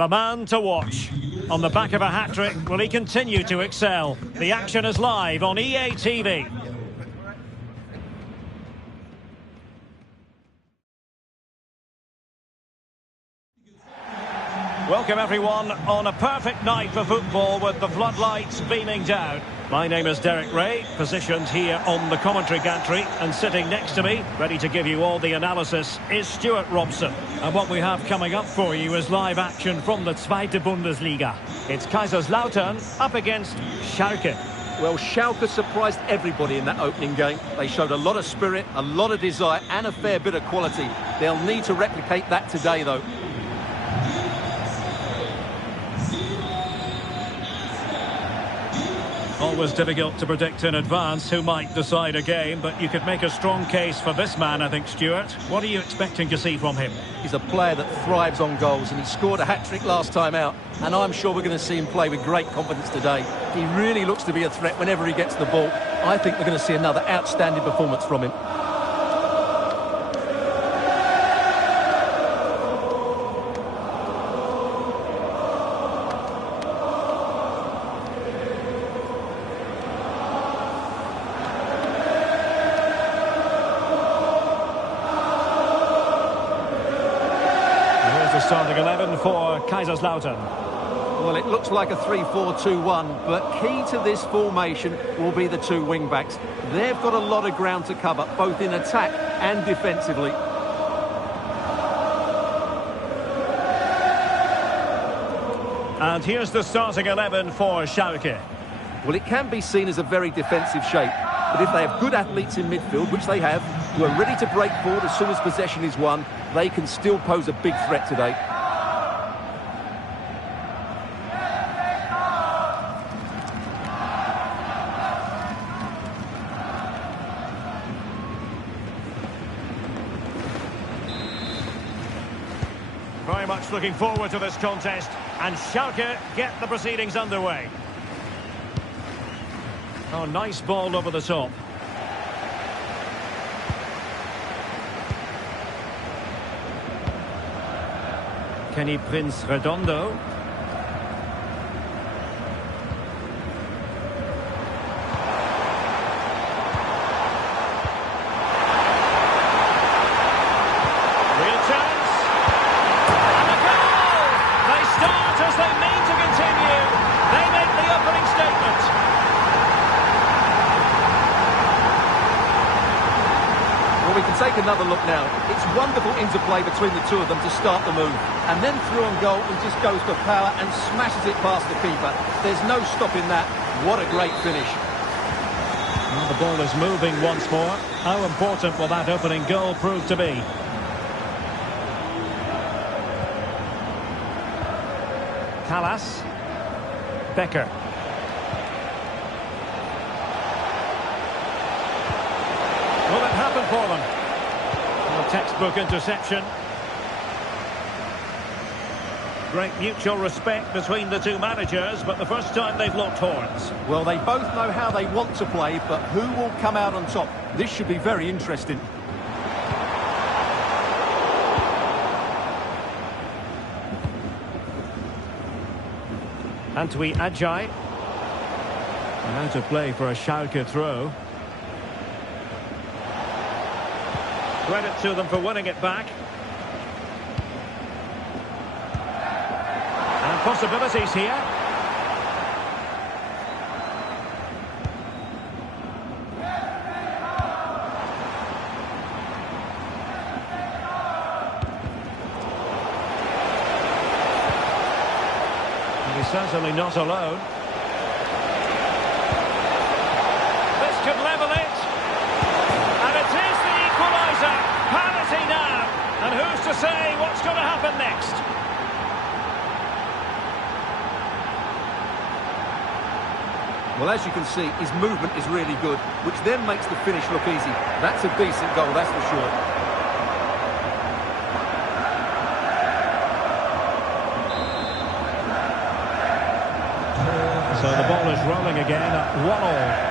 The man to watch. On the back of a hat-trick, will he continue to excel? The action is live on EA TV. Welcome everyone on a perfect night for football with the floodlights beaming down. My name is Derek Ray, positioned here on the commentary gantry, and sitting next to me, ready to give you all the analysis, is Stuart Robson. And what we have coming up for you is live action from the Zweite Bundesliga. It's Kaiserslautern up against Schalke. Well, Schalke surprised everybody in that opening game. They showed a lot of spirit, a lot of desire, and a fair bit of quality. They'll need to replicate that today, though. Always difficult to predict in advance who might decide a game, but you could make a strong case for this man, I think, Stuart. What are you expecting to see from him? He's a player that thrives on goals, and he scored a hat-trick last time out, and I'm sure we're going to see him play with great confidence today. He really looks to be a threat whenever he gets the ball. I think we're going to see another outstanding performance from him. Starting 11 for Kaiserslautern. Well, it looks like a 3-4-2-1, but key to this formation will be the two wing-backs. They've got a lot of ground to cover, both in attack and defensively. And here's the starting 11 for Schalke. Well, it can be seen as a very defensive shape, but if they have good athletes in midfield, which they have, who are ready to break forward as soon as possession is won, they can still pose a big threat today. Very much looking forward to this contest, and Schalke get the proceedings underway. Oh, nice ball over the top. Kenny Prince Redondo. Real chance. And a goal! They start as they mean to continue. They make the opening statement. Well, we can take another look now. It's wonderful interplay between the two of them to start the move. And then through on goal, he just goes for power and smashes it past the keeper. There's no stopping that. What a great finish. Well, the ball is moving once more. How important will that opening goal prove to be? Callas. Becker. Will it happen for them? A textbook interception. Great mutual respect between the two managers, but the first time they've locked horns. Well, they both know how they want to play, but who will come out on top? This should be very interesting. Antwi Ajay. And out of play for a Schalke throw. Credit to them for winning it back. And possibilities here. And he's certainly not alone. This could level it. And it is the equaliser. Penalty now. And who's to say what's going to happen next? Well, as you can see, his movement is really good, which then makes the finish look easy. That's a decent goal, that's for sure. So the ball is rolling again at 1-1.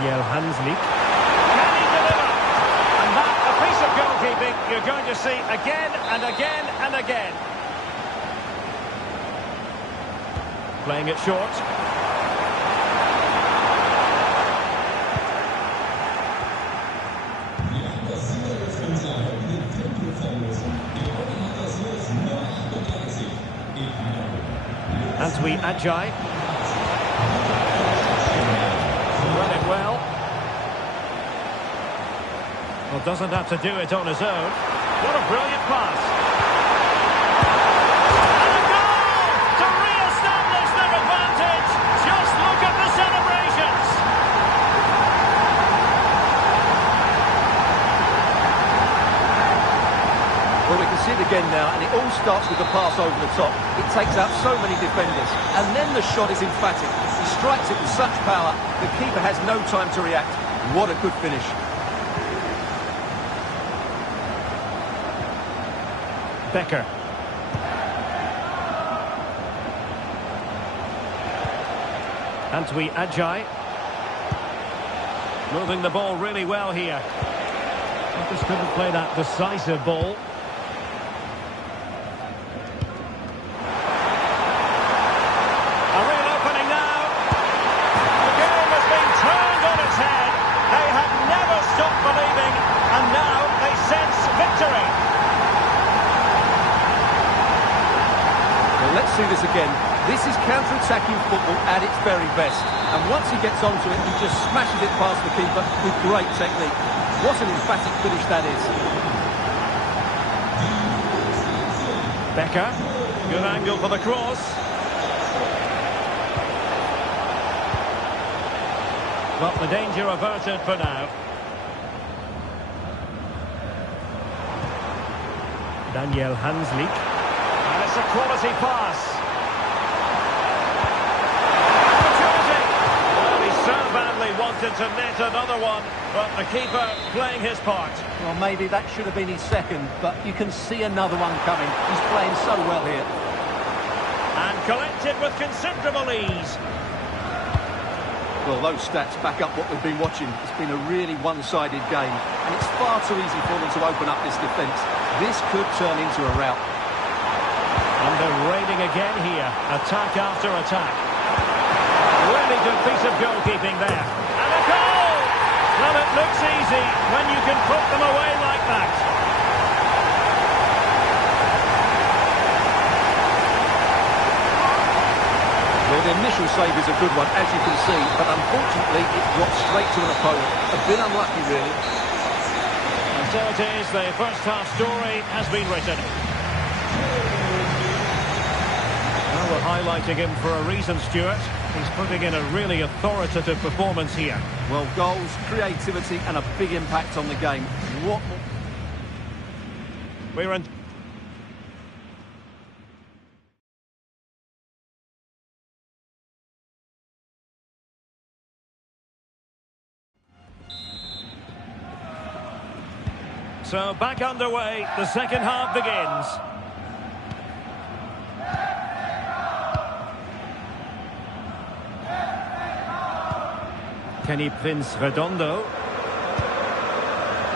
Daniel Hanslik. Can he deliver? And that, a piece of goalkeeping you're going to see again and again and again. Playing it short. S1E2. Run it well. Well, doesn't have to do it on his own. What a brilliant pass. And a goal to re-establish their advantage. Just look at the celebrations. Well, we can see it again now, and it all starts with the pass over the top. It takes out so many defenders, and then the shot is emphatic. He strikes it with such power, the keeper has no time to react. What a good finish. Becker. S1E2. Moving the ball really well here. Just couldn't play that decisive ball. A real opening now. The game has been turned on its head. They have never stopped believing, and now they sense victory. Well, let's see this again. This is counter-attacking football at its very best. And once he gets onto it, he just smashes it past the keeper with great technique. What an emphatic finish that is. Becker. Good angle for the cross. Well, the danger averted for now. Daniel Hanslik. And it's a quality pass. So badly wanted to net another one, but the keeper playing his part. Well, maybe that should have been his second, but you can see another one coming. He's playing so well here. And collected with considerable ease. Well, those stats back up what we've been watching. It's been a really one-sided game, and it's far too easy for them to open up this defence. This could turn into a rout. And they're raiding again here, attack after attack. Really good piece of goalkeeping there. And a goal! Well, it looks easy when you can put them away like that. Well, the initial save is a good one, as you can see, but unfortunately it dropped straight to an opponent. A bit unlucky, really. And so it is, the first half story has been written. Well, we're highlighting him for a reason, Stuart. He's putting in a really authoritative performance here. Well, goals, creativity and a big impact on the game. What? We're in... So back underway, the second half begins. Kenny Prince Redondo.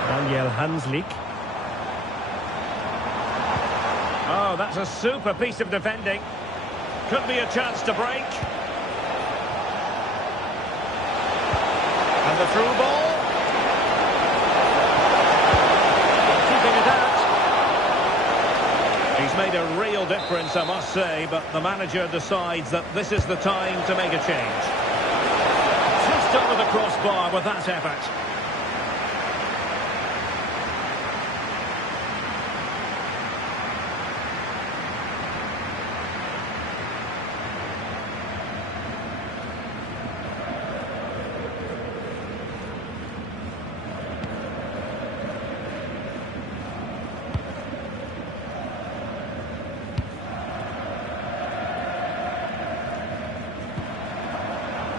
Daniel Hanslik. Oh, that's a super piece of defending. Could be a chance to break. And the through ball. Keeping it out. He's made a real difference, I must say, but the manager decides that this is the time to make a change. Just over the crossbar with that effort.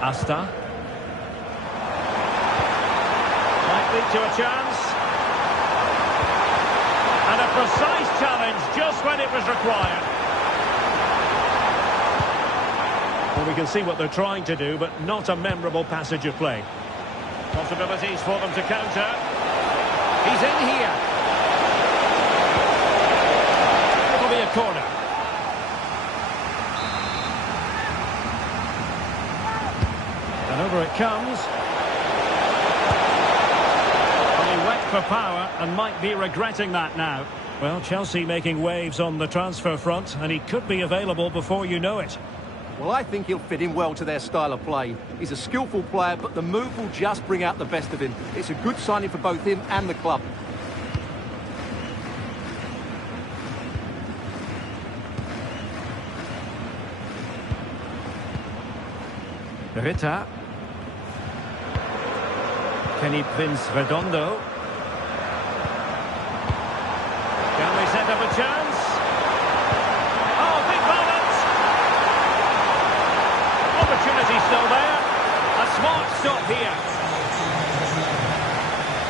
Asta. Might lead to a chance. And a precise challenge just when it was required. Well, we can see what they're trying to do, but not a memorable passage of play. Possibilities for them to counter. He's in here. It'll be a corner. And over it comes. Well, he went for power and might be regretting that now. Well, Chelsea making waves on the transfer front, and he could be available before you know it. Well, I think he'll fit in well to their style of play. He's a skillful player, but the move will just bring out the best of him. It's a good signing for both him and the club. Rita. Kenny Prince Redondo. Can we set up a chance? Oh, big moment! Opportunity still there. A smart stop here.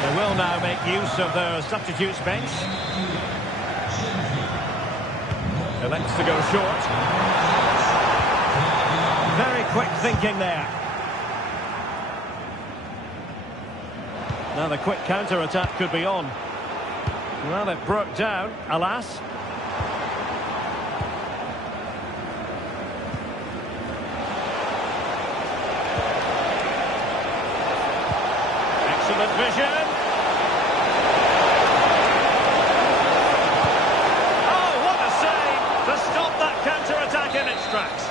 They will now make use of their substitutes bench. Elects to go short. Very quick thinking there. Now the quick counter-attack could be on. Well, it broke down, alas. Excellent vision. Oh, what a save to stop that counter-attack in its tracks.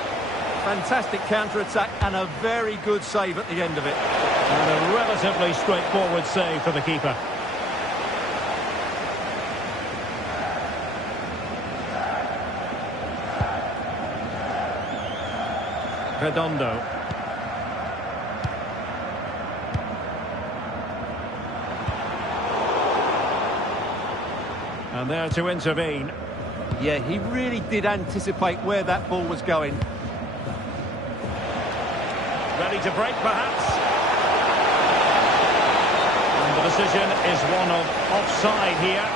Fantastic counter-attack and a very good save at the end of it. And a relatively straightforward save for the keeper. Redondo. And there to intervene. Yeah, he really did anticipate where that ball was going. Ready to break, perhaps. And the decision is one of offside here.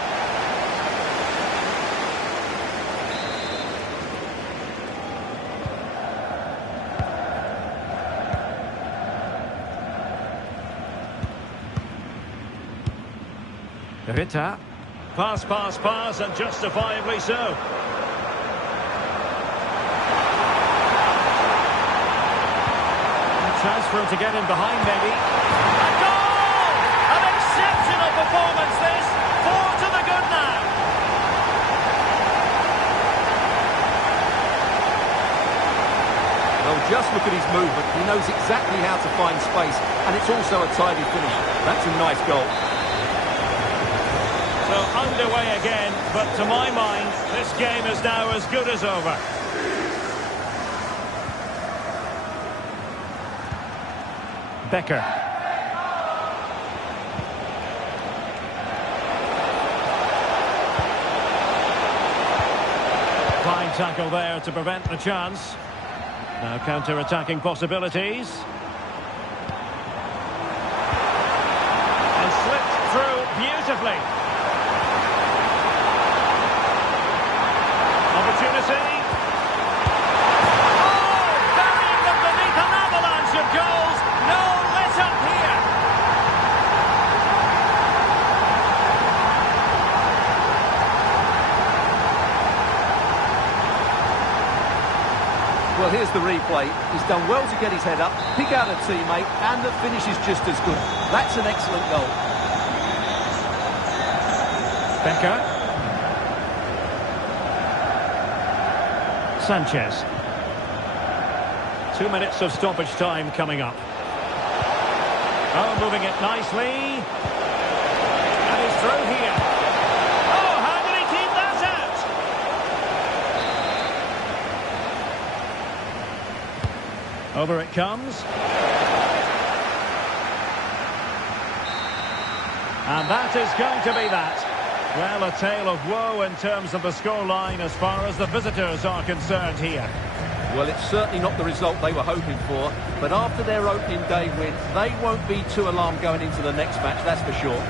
Rita. Pass, and justifiably so. Chance for him to get in behind, maybe. A goal! An exceptional performance, this. 4 to the good now. Well, just look at his movement. He knows exactly how to find space, and it's also a tidy finish. That's a nice goal. So underway again, but to my mind, this game is now as good as over. Becker. Fine tackle there to prevent the chance. Now counter-attacking possibilities. And slipped through beautifully. Opportunity. Oh, burying them beneath an avalanche of goals. No let up here. Well, here's the replay. He's done well to get his head up, pick out a teammate, and the finish is just as good. That's an excellent goal. Becker. Sanchez. 2 minutes of stoppage time coming up. Oh, moving it nicely. And he's through here. Oh, how did he keep that out? Over it comes. And that is going to be that. Well, a tale of woe in terms of the scoreline as far as the visitors are concerned here. Well, it's certainly not the result they were hoping for, but after their opening day win, they won't be too alarmed going into the next match, that's for sure.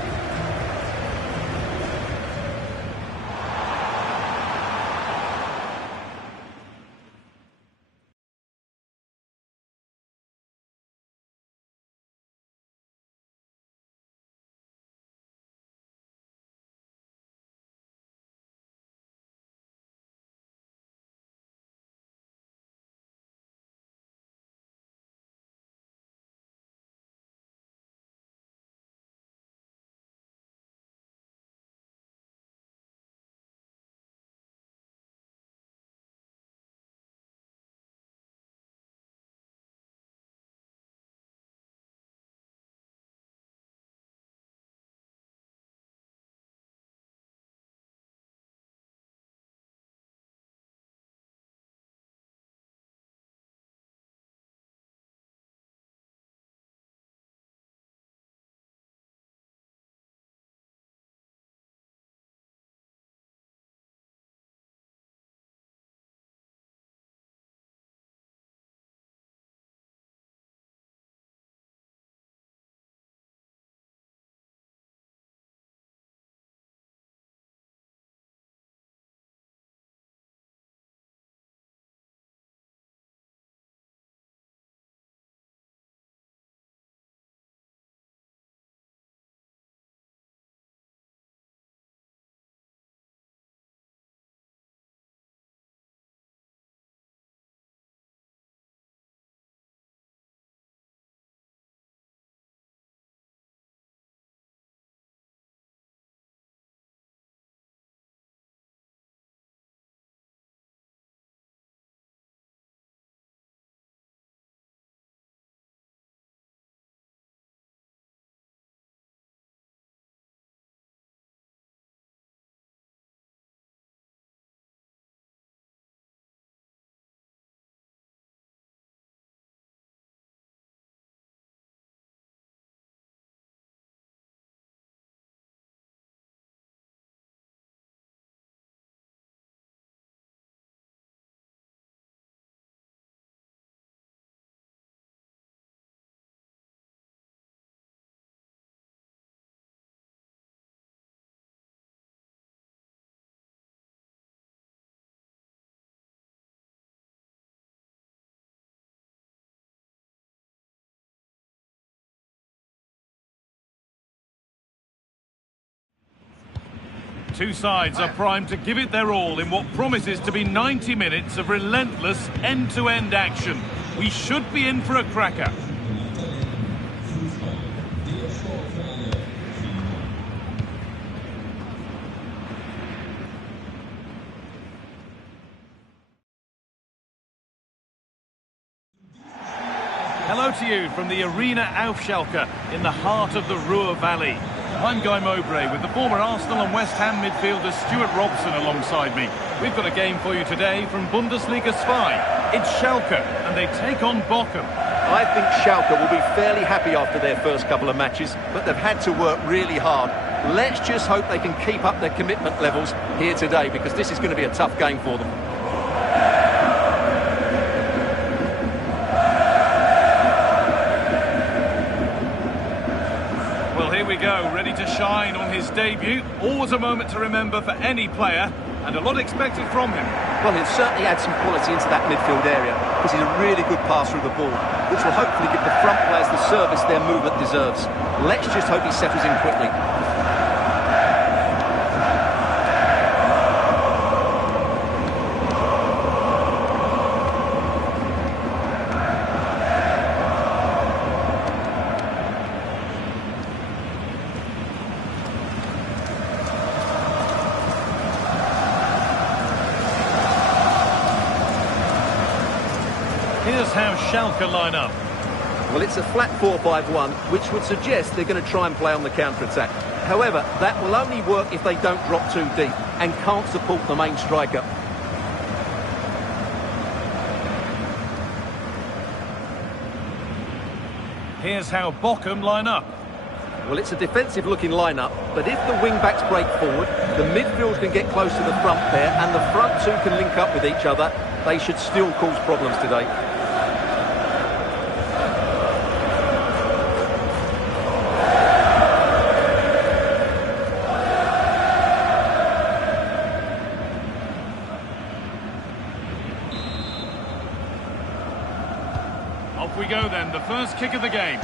two sides are primed to give it their all in what promises to be 90 minutes of relentless end-to-end action. We should be in for a cracker. Hello to you from the Arena auf Schalke in the heart of the Ruhr Valley. I'm Guy Mowbray with the former Arsenal and West Ham midfielder Stuart Robson alongside me. We've got a game for you today from Bundesliga 2. It's Schalke and they take on Bochum. I think Schalke will be fairly happy after their first couple of matches, but they've had to work really hard. Let's just hope they can keep up their commitment levels here today, because this is going to be a tough game for them. Here we go, ready to shine on his debut. Always a moment to remember for any player, and a lot expected from him. Well, he'll certainly add some quality into that midfield area, because he's a really good passer of the ball, which will hopefully give the front players the service their movement deserves. Let's just hope he settles in quickly. Here's how Schalke line up. Well, it's a flat 4-5-1, which would suggest they're going to try and play on the counter-attack. However, that will only work if they don't drop too deep and can't support the main striker. Here's how Bochum line up. Well, it's a defensive-looking line-up, but if the wing-backs break forward, the midfield can get close to the front pair, and the front two can link up with each other, they should still cause problems today. Off we go then, the first kick of the game.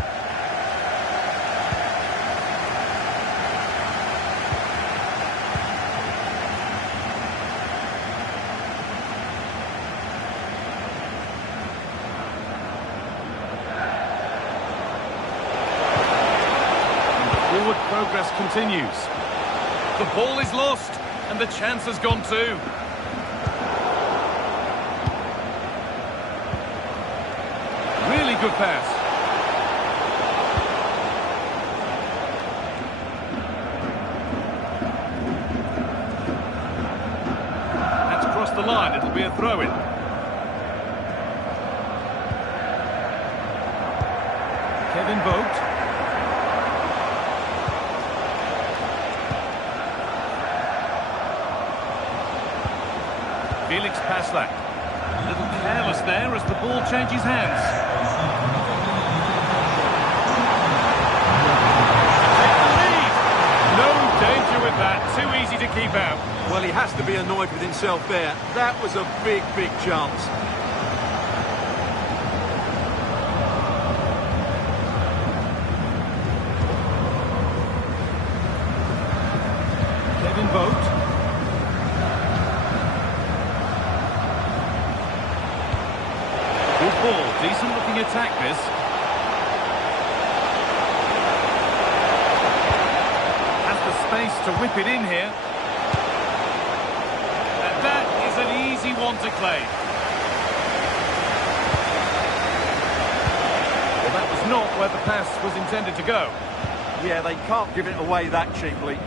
Forward progress continues. The ball is lost, and the chance has gone too. Really good pass. That's crossed the line, it'll be a throw-in. Kevin Vogt. Felix Passlack. A little careless there as the ball changes hands. Take the lead. No danger with that. Too easy to keep out. Well, he has to be annoyed with himself there. That was a big, big chance. Kevin Vogt. Good ball, decent looking attack this. Has the space to whip it in here. And that is an easy one to claim. Well, that was not where the pass was intended to go. Yeah, they can't give it away that cheaply.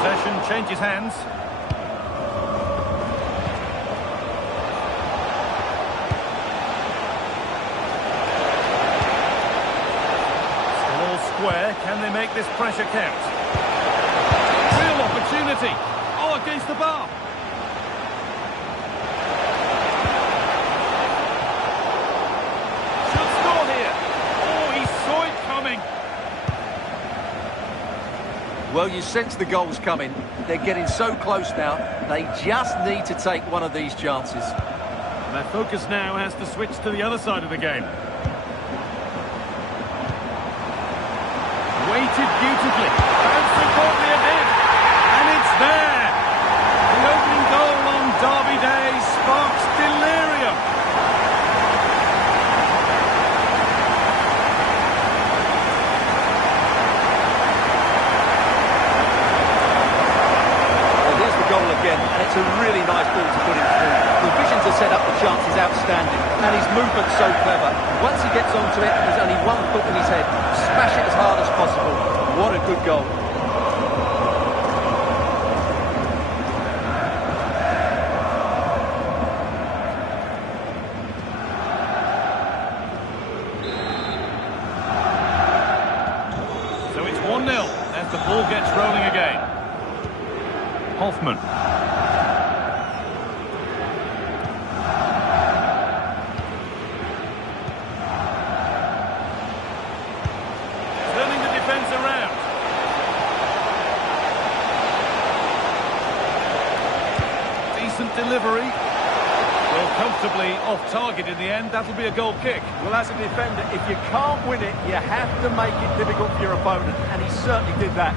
Possession changes hands. Still all square. Can they make this pressure count? Real opportunity. Oh, against the bar. Should score here. Oh, he saw it coming. Well, you sense the goals coming. They're getting so close now. They just need to take one of these chances. And their focus now has to switch to the other side of the game. Waited beautifully. Bounced importantly ahead. And it's there. The opening goal on Derby Day sparks delirium. Well, here's the goal again, and it's a really nice ball to put him through. The vision to set up the chance is outstanding, and his movement's so clever. Once he gets onto it, there's only one thought in his head. Smash it as hard as possible. What a good goal. So it's 1-0 as the ball gets rolling again. Hoffman. Turning the defence around. Decent delivery. Well, comfortably off target in the end. That'll be a goal kick. Well, as a defender, if you can't win it, you have to make it difficult for your opponent, and he certainly did that.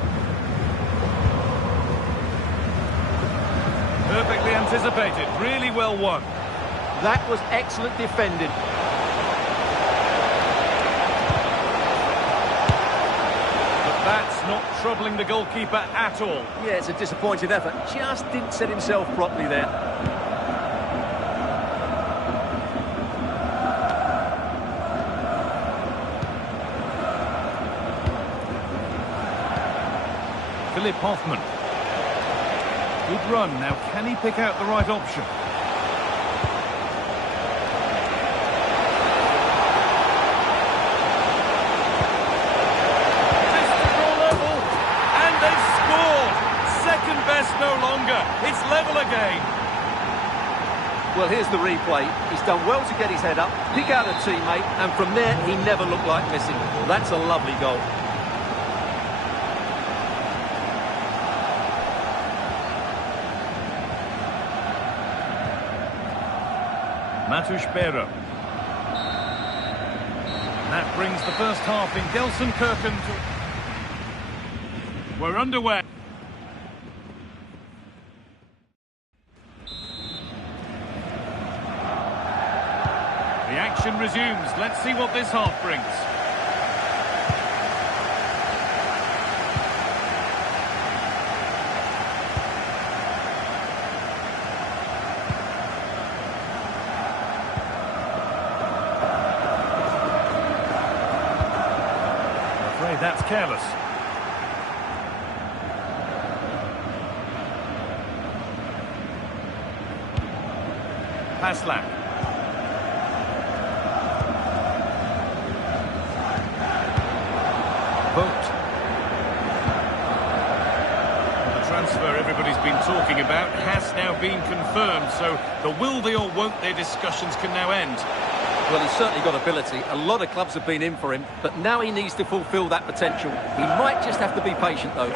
Perfectly anticipated. Really well won. That was excellent defending. But that's not troubling the goalkeeper at all. Yeah, it's a disappointing effort. Just didn't set himself properly there. Philip Hoffman. Good run. Now, can he pick out the right option? This to draw level. And they've scored. Second best no longer. It's level again. Well, here's the replay. He's done well to get his head up, pick out a teammate, and from there, he never looked like missing. That's a lovely goal. Matushbero. That brings the first half in Gelsenkirchen to... We're underway. The action resumes. Let's see what this half brings. That's careless. Passlack. Vogt. The transfer everybody's been talking about has now been confirmed, so the will they or won't they discussions can now end. Well, he's certainly got ability. A lot of clubs have been in for him, but now he needs to fulfil that potential. He might just have to be patient, though.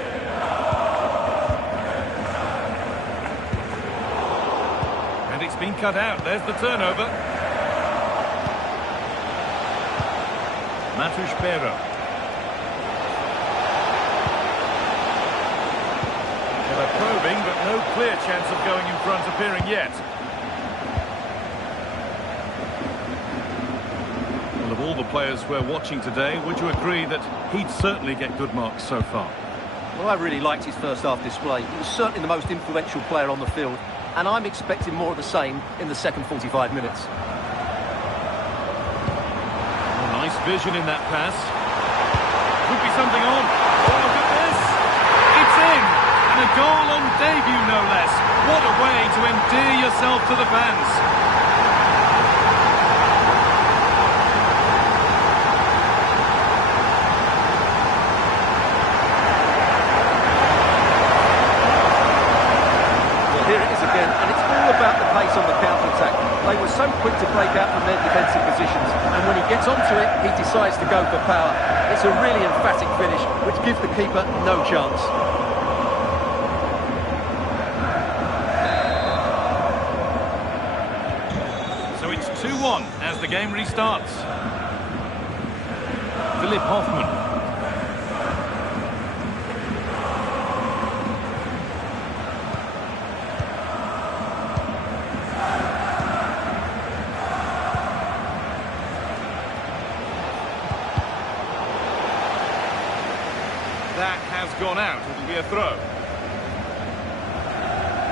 And it's been cut out. There's the turnover. Matushbero. Well, they're probing, but no clear chance of going in front appearing yet. Of all the players we're watching today, would you agree that he'd certainly get good marks so far? Well, I really liked his first half display. He was certainly the most influential player on the field, and I'm expecting more of the same in the second 45 minutes. Oh, nice vision in that pass. Could be something on. Oh, look at this. It's in. And a goal on debut, no less. What a way to endear yourself to the fans. And it's all about the pace on the counter-attack. They were so quick to break out from their defensive positions, and when he gets onto it, he decides to go for power. It's a really emphatic finish, which gives the keeper no chance. So it's 2-1 as the game restarts. Philip Hoffman. That has gone out. It'll be a throw.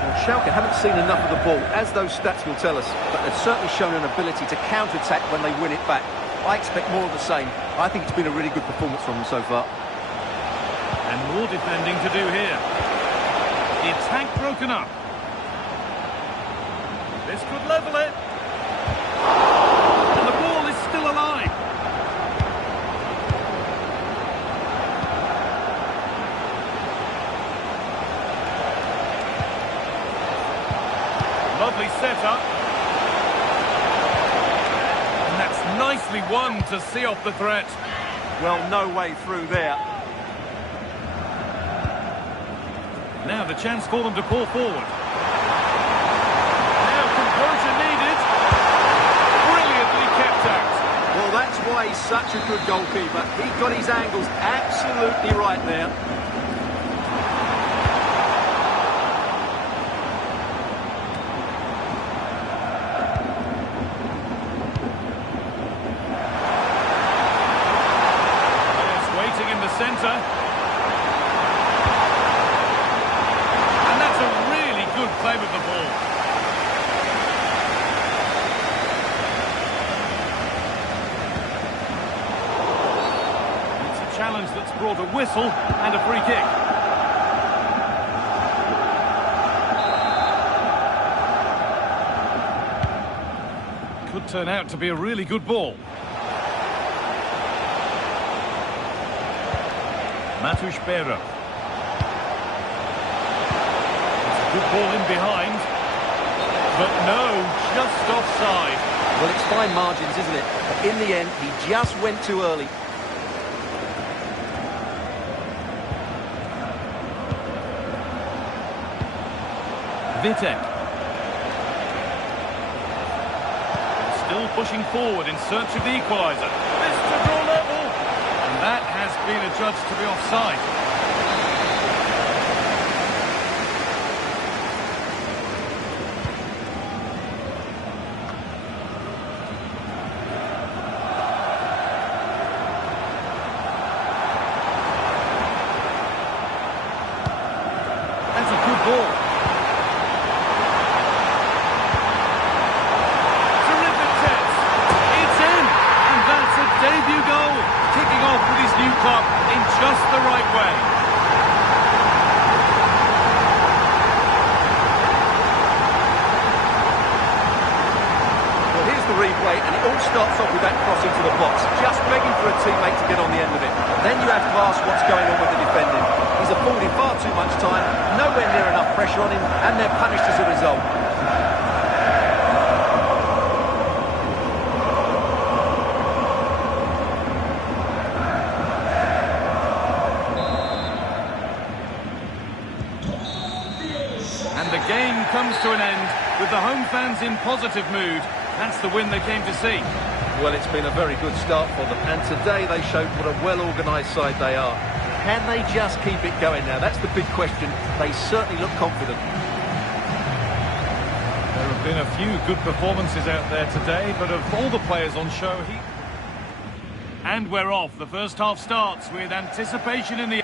Well, Schalke haven't seen enough of the ball, as those stats will tell us, but they've certainly shown an ability to counter-attack when they win it back. I expect more of the same. I think it's been a really good performance from them so far. And more defending to do here. The attack broken up. This could level it. And the ball is still alive. Lovely setup. And that's nicely won to see off the threat. Well, no way through there. Now the chance for them to pull forward. Now composure needed. Brilliantly kept out. Well, that's why he's such a good goalkeeper. He got his angles absolutely right there. Yes, waiting in the centre. Good play with the ball. It's a challenge that's brought a whistle and a free kick. Could turn out to be a really good ball. Matusz Bera. Good ball in behind, but no, just offside. Well, it's fine margins, isn't it? But in the end, he just went too early. Vitek. Still pushing forward in search of the equaliser. This to draw level. And that has been adjudged to be offside. That's a good ball. Terrific test. It's in. And that's a debut goal. Kicking off with his new club in just the right way. Well, here's the replay, and it all starts off with that cross into the box. Just begging for a teammate to get on the end of it. Then you have to ask what's going on with the defending. He's afforded far too much time, nowhere near enough pressure on him, and they're punished as a result. And the game comes to an end with the home fans in positive mood. That's the win they came to see. Well, it's been a very good start for them, and today they showed what a well-organised side they are. Can they just keep it going now? That's the big question. They certainly look confident. There have been a few good performances out there today, but of all the players on show, And we're off. The first half starts with anticipation in the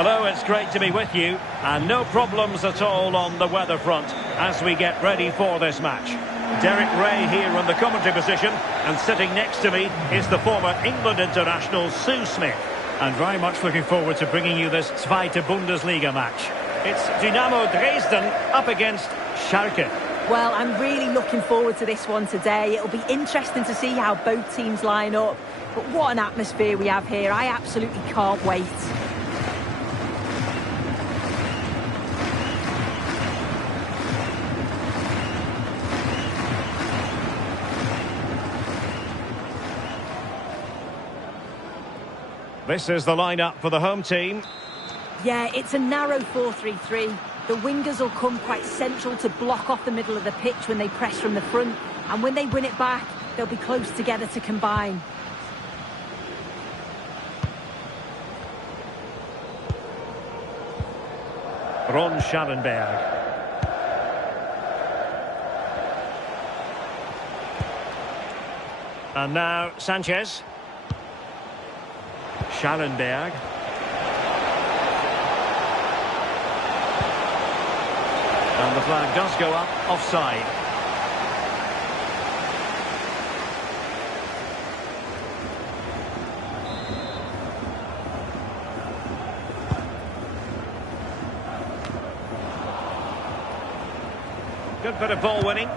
Hello, it's great to be with you. And no problems at all on the weather front as we get ready for this match. Derek Ray here in the commentary position, and sitting next to me is the former England international Sue Smith. And very much looking forward to bringing you this Zweite Bundesliga match. It's Dynamo Dresden up against Schalke. Well, I'm really looking forward to this one today. It'll be interesting to see how both teams line up. But what an atmosphere we have here. I absolutely can't wait. This is the lineup for the home team. Yeah, it's a narrow 4-3-3. The wingers will come quite central to block off the middle of the pitch when they press from the front. And when they win it back, they'll be close together to combine. Ron Schallenberg. And now Sanchez. Schallenberg. And the flag does go up, offside. Good bit of ball winning.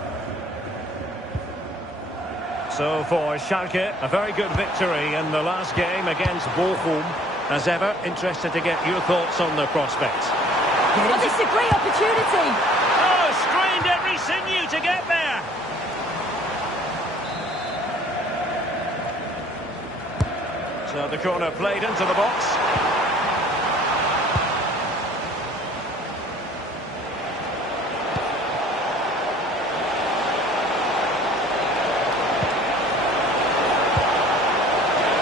So for Schalke, a very good victory in the last game against Bochum. As ever, interested to get your thoughts on the prospects. Oh, this is a great opportunity. Oh, strained every sinew to get there. So the corner played into the box.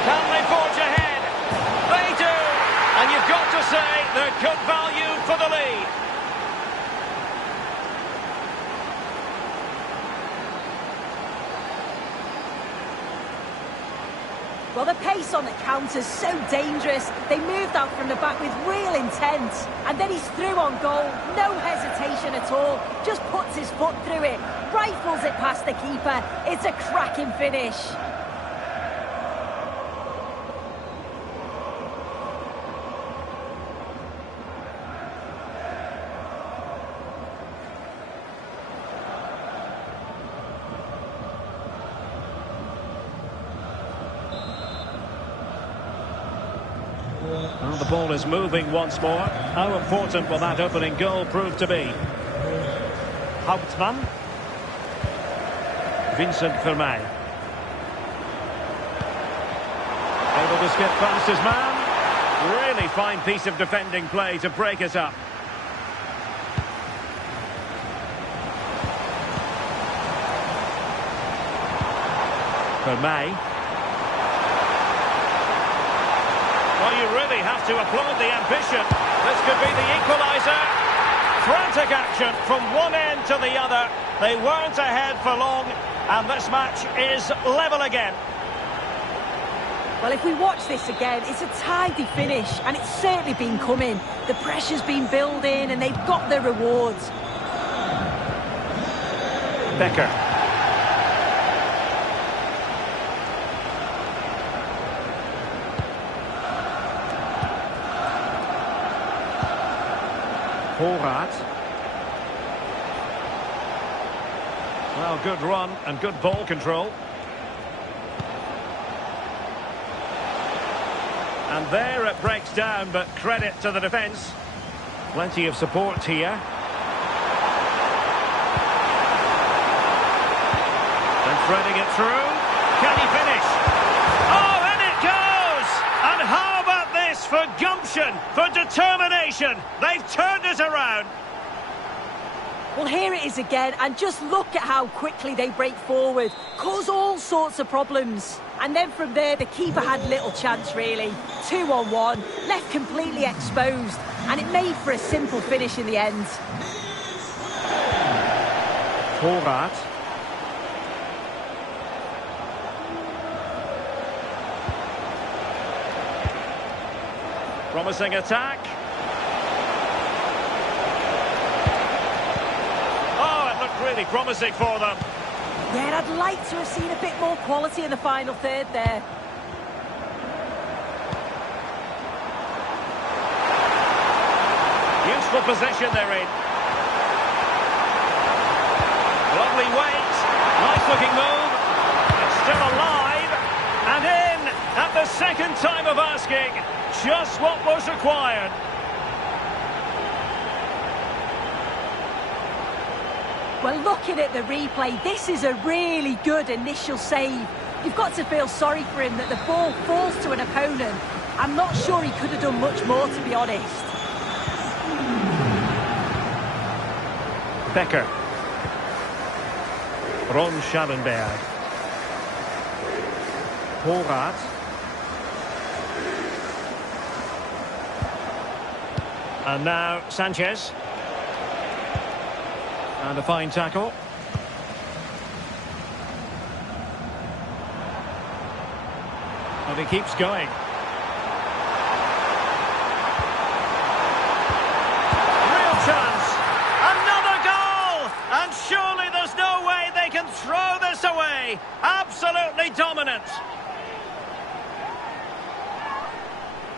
Can they forge ahead? They do. And you've got to say they're good value for the lead. Well, the pace on the counter's so dangerous. They moved out from the back with real intent. And then he's through on goal. No hesitation at all. Just puts his foot through it. Rifles it past the keeper. It's a cracking finish. Well, the ball is moving once more. How important will that opening goal prove to be? Hauptmann. Vincent Vermeij. Able to skip past his man. Really fine piece of defending play to break it up. Vermeij. Well, you really have to applaud the ambition. This could be the equaliser. Frantic action from one end to the other. They weren't ahead for long, and this match is level again. Well, if we watch this again, it's a tidy finish, and it's certainly been coming. The pressure's been building, and they've got their rewards. Becker. Voorraad. Well, good run and good ball control. And there it breaks down, but credit to the defence. Plenty of support here. And threading it through. Can he finish? Oh, and it goes! And how about this for gumption, for determination? They've turned it around. Well, here it is again, and just look at how quickly they break forward. Cause all sorts of problems. And then from there, the keeper had little chance, really. 2-on-1, left completely exposed. And it made for a simple finish in the end. Voorraad. Promising attack. really promising for them. Yeah, I'd like to have seen a bit more quality in the final third there. Useful position they're in. Lovely weight. Nice looking move. It's still alive. And in at the second time of asking. Just what was required. Well, looking at the replay, this is a really good initial save. You've got to feel sorry for him that the ball falls to an opponent. I'm not sure he could have done much more, to be honest. Becker. Ron Schallenberg. Horaat. And now Sanchez. And a fine tackle. And he keeps going. Real chance. Another goal! And surely there's no way they can throw this away. Absolutely dominant.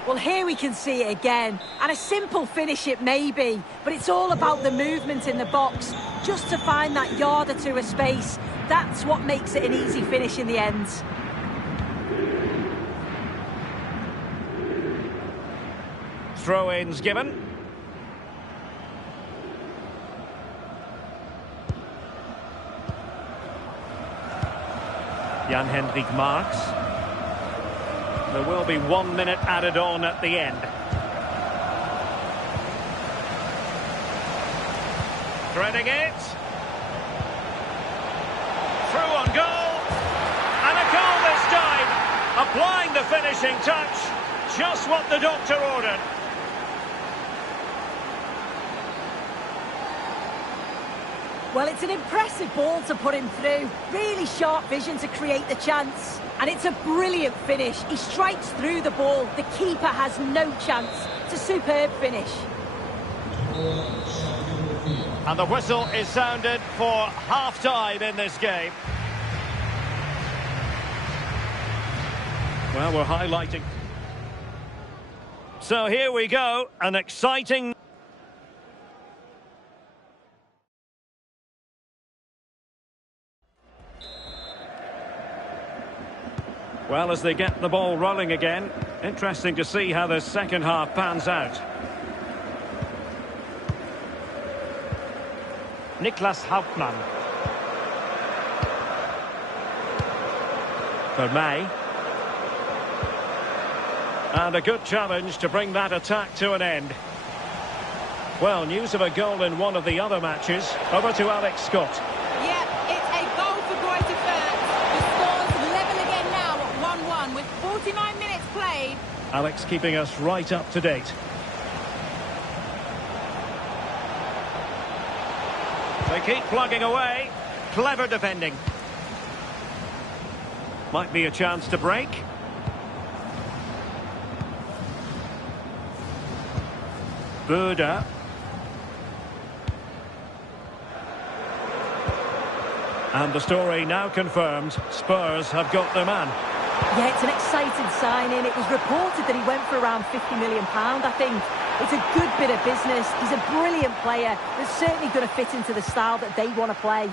Well, here we can see it again. And a simple finish it may be, but it's all about the movement in the box. Just to find that yard or two of space, that's what makes it an easy finish in the end. Throw-ins given. Jan-Hendrik Marks. There will be 1 minute added on at the end. Threading it. Through on goal. And a goal this time. Applying the finishing touch. Just what the doctor ordered. Well, it's an impressive ball to put him through. Really sharp vision to create the chance. And it's a brilliant finish. He strikes through the ball. The keeper has no chance. It's a superb finish. And the whistle is sounded for half-time in this game. Well, we're highlighting. So here we go. An exciting... Well, as they get the ball rolling again, interesting to see how the second half pans out. Niklas Hauptmann. Vermeij. And a good challenge to bring that attack to an end. Well, news of a goal in one of the other matches. Over to Alex Scott. Yeah, it's a goal for Greater Furt. The score's level again now at 1-1 with 49 minutes played. Alex keeping us right up to date. They keep plugging away. Clever defending. Might be a chance to break. Buda. And the story now confirmed. Spurs have got their man. Yeah, it's an exciting signing. It was reported that he went for around £50 million, I think. It's a good bit of business. He's a brilliant player. That's certainly going to fit into the style that they want to play.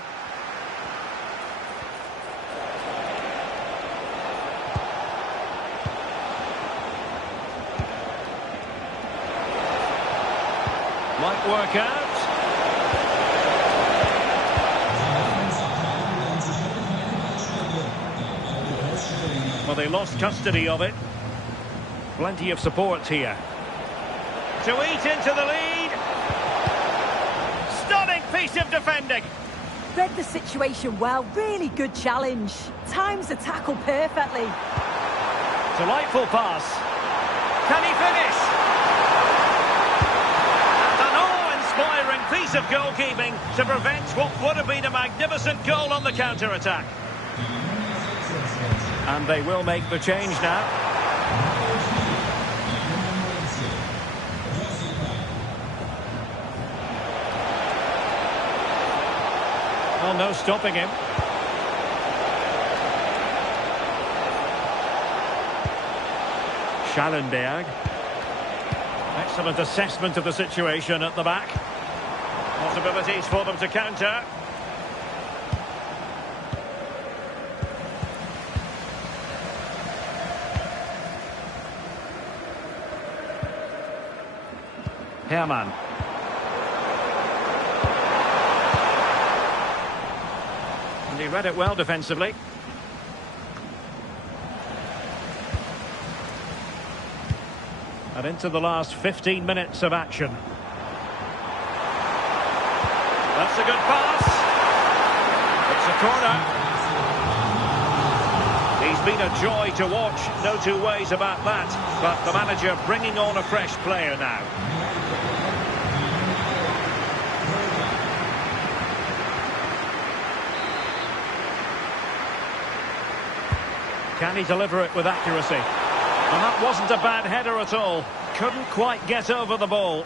Might work out. Well, they lost custody of it. Plenty of support here. To eat into the lead. Stunning piece of defending. Read the situation well. Really good challenge. Times the tackle perfectly. Delightful pass. Can he finish? An awe-inspiring piece of goalkeeping to prevent what would have been a magnificent goal on the counter-attack. And they will make the change now. no stopping him. Schallenberg. Excellent assessment of the situation at the back. Possibilities for them to counter. Hermann. And he read it well defensively. And into the last 15 minutes of action. That's a good pass. It's a corner. He's been a joy to watch, no two ways about that. But the manager bringing on a fresh player now. Can he deliver it with accuracy? And that wasn't a bad header at all. Couldn't quite get over the ball.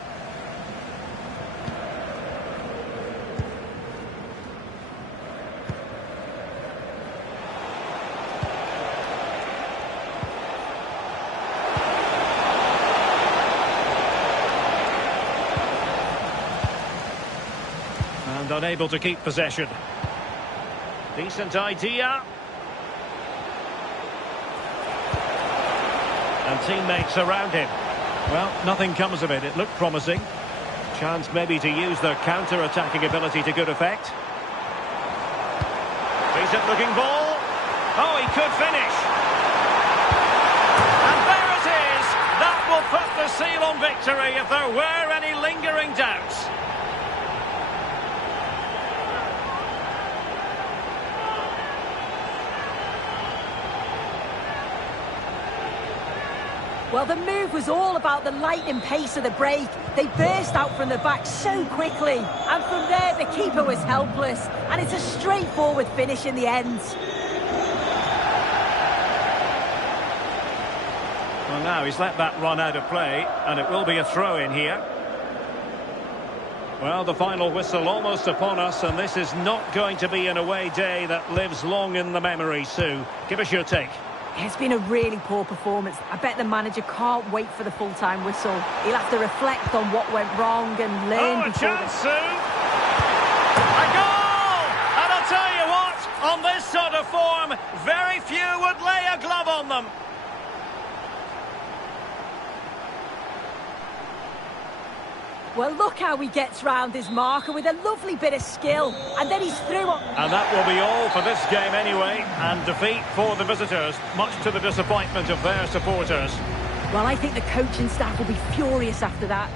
And unable to keep possession. Decent idea. And teammates around him. Well, nothing comes of it. It looked promising. Chance maybe to use their counter-attacking ability to good effect. Decent looking ball. Oh, he could finish. And there it is. That will put the seal on victory if there were any lingering doubts. Well, the move was all about the lightning pace of the break. They burst out from the back so quickly. And from there, the keeper was helpless. And it's a straightforward finish in the end. Well, now he's let that run out of play. And it will be a throw-in here. Well, the final whistle almost upon us. And this is not going to be an away day that lives long in the memory, Sue. Give us your take. It's been a really poor performance. I bet the manager can't wait for the full-time whistle. He'll have to reflect on what went wrong and learn a chance, Sue! A goal! And I'll tell you what, on this sort of form, very few would lay a glove on them. Well, look how he gets round his marker with a lovely bit of skill. And then he's through on... And that will be all for this game anyway. And defeat for the visitors, much to the disappointment of their supporters. Well, I think the coaching staff will be furious after that.